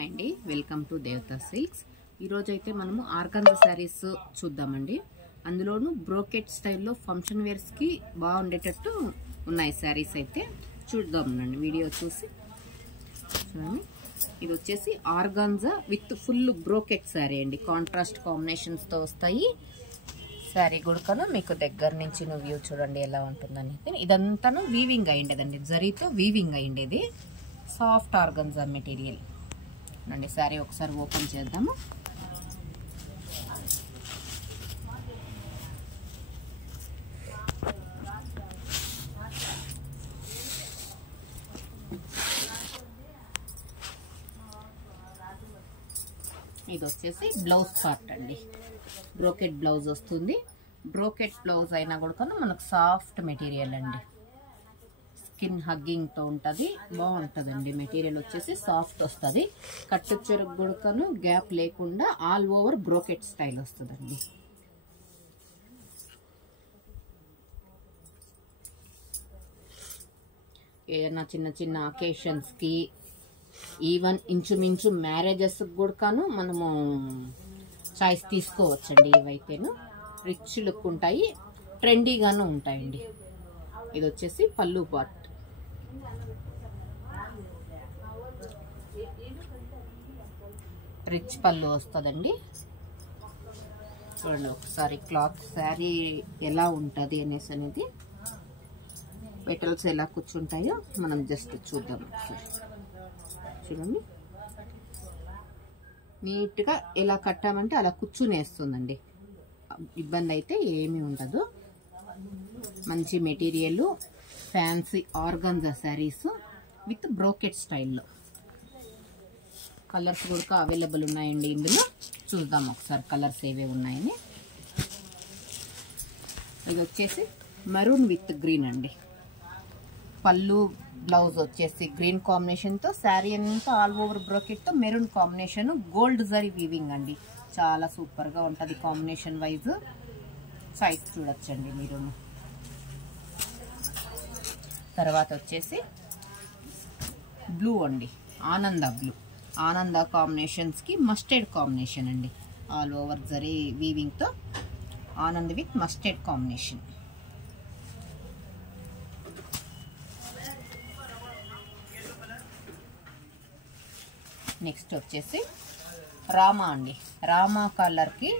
Hi అండి, welcome to దేవతా silks. ఈరోజు అయితే మనము ఆర్గాన్జా శారీస్ చూద్దామండి. అందులోనూ బ్రోకెట్ స్టైల్లో ఫంక్షన్ వేర్స్కి బాగుండేటట్టు ఉన్నాయి శారీస్. అయితే చూద్దామండి వీడియో చూసి. చూడండి, ఇది వచ్చేసి organza with full brocade sari అండి. కాంట్రాస్ట్ కాంబినేషన్స్తో వస్తాయి. శారీ గుడకను మీకు దగ్గర నుంచి వ్యూ చూడండి ఎలా ఉంటుందని. ఇదంతాను వీవింగ్ అయ్యిండేదండి, జరీతో వీవింగ్ అయ్యిండేది. సాఫ్ట్ ఆర్గాన్జా మెటీరియల్ అండి. శారీ ఒకసారి ఓపెన్ చేద్దాము. ఇది వచ్చేసి బ్లౌజ్ పార్ట్ అండి. బ్రోకెట్ బ్లౌజ్ వస్తుంది. బ్రోకెట్ బ్లౌజ్ అయినా కూడా మనకు సాఫ్ట్ మెటీరియల్ అండి. స్కిన్ హగ్గింగ్తో ఉంటుంది, బాగుంటుందండి. మెటీరియల్ వచ్చేసి సాఫ్ట్ వస్తుంది. కట్టు చెరుకు గుడకను గ్యాప్ లేకుండా ఆల్ ఓవర్ బ్రోకెట్ స్టైల్ వస్తుందండి. ఏదైనా చిన్న చిన్న అకేషన్స్కి, ఈవెన్ ఇంచుమించు మ్యారేజెస్ గుడకను మనము చాయిస్ తీసుకోవచ్చండి. ఇవైతేను రిచ్ లుక్ ఉంటాయి, ట్రెండీగాను ఉంటాయండి. ఇది వచ్చేసి పళ్ళు పార్ట్. రిచ్ పళ్ళు వస్తుందండి. చూడండి ఒకసారి క్లాత్ శారీ ఎలా ఉంటుంది అనేది, పెటల్స్ ఎలా కూర్చుంటాయో మనం జస్ట్ చూద్దాం ఒకసారి. చూడండి, నీట్గా ఎలా కట్టామంటే అలా కూర్చునేస్తుందండి. ఇబ్బంది అయితే ఏమీ ఉండదు. మంచి material, fancy organza saris with brocade స్టైల్లో. కలర్స్ కూడా అవైలబుల్ ఉన్నాయండి. ఇందులో చూద్దాం ఒకసారి కలర్స్ ఏవే ఉన్నాయని. ఇది వచ్చేసి మెరూన్ విత్ గ్రీన్ అండి. పళ్ళు బ్లౌజ్ వచ్చేసి గ్రీన్ కాంబినేషన్తో, శారీ అంతా ఆల్ ఓవర్ బ్రోకెట్తో maroon combination, gold zari weaving అండి. చాలా సూపర్గా ఉంటుంది కాంబినేషన్ వైజ్. సైజ్ చూడొచ్చండి మీరు. తర్వాత వచ్చేసి బ్లూ అండి, ఆనంద బ్లూ. ఆనంద కాంబినేషన్స్కి మస్టర్డ్ కాంబినేషన్ అండి. ఆల్ ఓవర్ జరీ వీవింగ్తో Anand with mustard combination. Next వచ్చేసి రామా అండి. రామా కలర్కి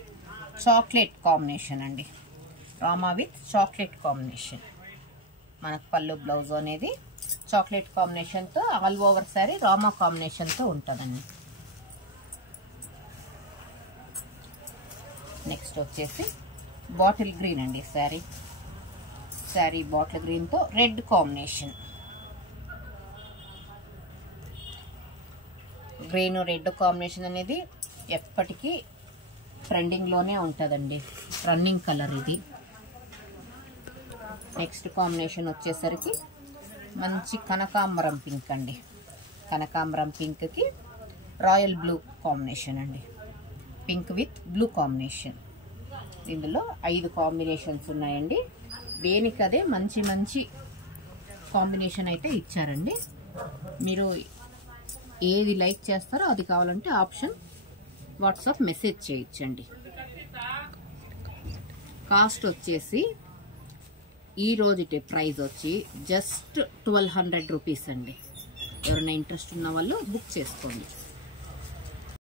చాక్లెట్ కాంబినేషన్ అండి. Rama with chocolate combination. మనకు పళ్ళు బ్లౌజ్ అనేది చాక్లెట్ కాంబినేషన్తో, ఆల్ ఓవర్ శారీ రామా కాంబినేషన్తో ఉంటుందండి. నెక్స్ట్ వచ్చేసి బాటిల్ గ్రీన్ అండి. శారీ బాటిల్ గ్రీన్తో red combination. Green red combination అనేది ఎప్పటికీ ట్రెండింగ్లోనే ఉంటుందండి. రన్నింగ్ కలర్ ఇది. నెక్స్ట్ కాంబినేషన్ వచ్చేసరికి మంచి కనకాంబరం పింక్ అండి. కనకాంబరం పింక్కి రాయల్ బ్లూ కాంబినేషన్ అండి. Pink with blue combination. ఇందులో 5 కాంబినేషన్స్ ఉన్నాయండి. దేనికదే మంచి మంచి కాంబినేషన్ అయితే ఇచ్చారండి. మీరు ఏది లైక్ చేస్తారో అది కావాలంటే ఆప్షన్ వాట్సాప్ మెసేజ్ చేయొచ్చండి. కాస్ట్ వచ్చేసి ఈ రోజుటి ప్రైస్ వచ్చి జస్ట్ 1200 రూపీస్ అండి. ఎవరైనా ఇంట్రెస్ట్ ఉన్న వాళ్ళు బుక్ చేసుకోండి.